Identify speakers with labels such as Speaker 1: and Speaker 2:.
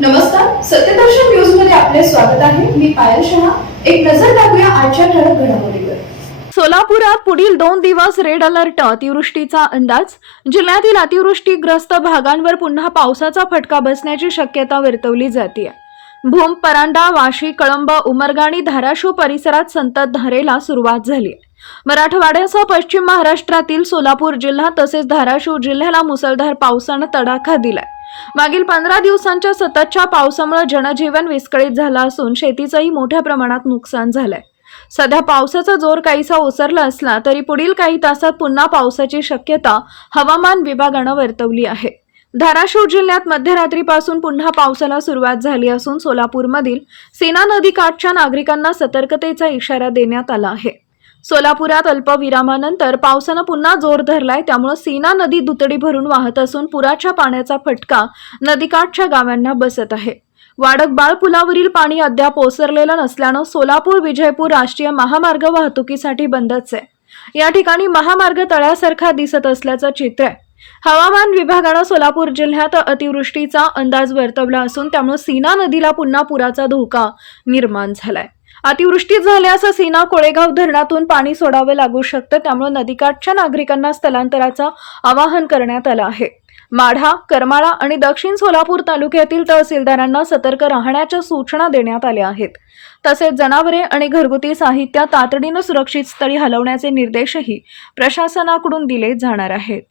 Speaker 1: नमस्कार सत्यदर्शन न्यूजमध्ये आपले स्वागत आहे. मी पायल शहा. एक नजर टाकूया आजच्या ठळक घडामोडीवर.
Speaker 2: सोलापुरात पुढील दोन दिवस रेड अलर्ट अतिवृष्टीचा अंदाज. जिल्ह्यातील अतिवृष्टीग्रस्त भागांवर पुन्हा पावसाचा फटका बसण्याची शक्यता वर्तवली जाते भूम परांडा वाशी कळंब उमरगा आणि धाराशिव परिसरात संततधारेला सुरुवात झाली. मराठवाड्यासह पश्चिम महाराष्ट्रातील सोलापूर जिल्हा तसेच धाराशिव जिल्ह्याला मुसळधार पावसानं तडाखा दिलाय. मागील पंधरा दिवसांच्या सततच्या पावसामुळे जनजीवन विस्कळीत झालं असून शेतीचंही मोठ्या प्रमाणात नुकसान झालंय. सध्या पावसाचा जोर काहीसा ओसरला असला तरी पुढील काही तासात पुन्हा पावसाची शक्यता हवामान विभागानं वर्तवली आहे. धाराशिव जिल्ह्यात मध्यरात्रीपासून पुन्हा पावसाला सुरुवात झाली असून सोलापूरमधील सीना नदीकाठच्या नागरिकांना सतर्कतेचा इशारा देण्यात आला आहे. सोलापुरात अल्पविरामानंतर पावसानं पुन्हा जोर धरलाय त्यामुळे सीना नदी दुतडी भरून वाहत असून पुराच्या पाण्याचा फटका नदीकाठच्या गावांना बसत आहे. वाडकबाळ पुलावरील पाणी अद्याप ओसरलेलं नसल्यानं सोलापूर विजयपूर राष्ट्रीय महामार्ग वाहतुकीसाठी बंदच आहे. या ठिकाणी महामार्ग तळ्यासारखा दिसत असल्याचं चित्र आहे. हवामान विभागानं सोलापूर जिल्ह्यात अतिवृष्टीचा अंदाज वर्तवला असून त्यामुळे सीना नदीला पुन्हा पुराचा धोका निर्माण झालाय. अतिवृष्टी झाल्यास सीना कोळेगाव धरणातून पाणी सोडावं लागू शकतं त्यामुळे नदीकाठच्या नागरिकांना स्थलांतराचं आवाहन करण्यात आलं आहे. माढा करमाळा आणि दक्षिण सोलापूर तालुक्यातील तहसीलदारांना सतर्क राहण्याच्या सूचना देण्यात आल्या आहेत. तसेच जनावरे आणि घरगुती साहित्य तातडीनं सुरक्षित स्थळी हलवण्याचे निर्देशही प्रशासनाकडून दिले जाणार आहेत.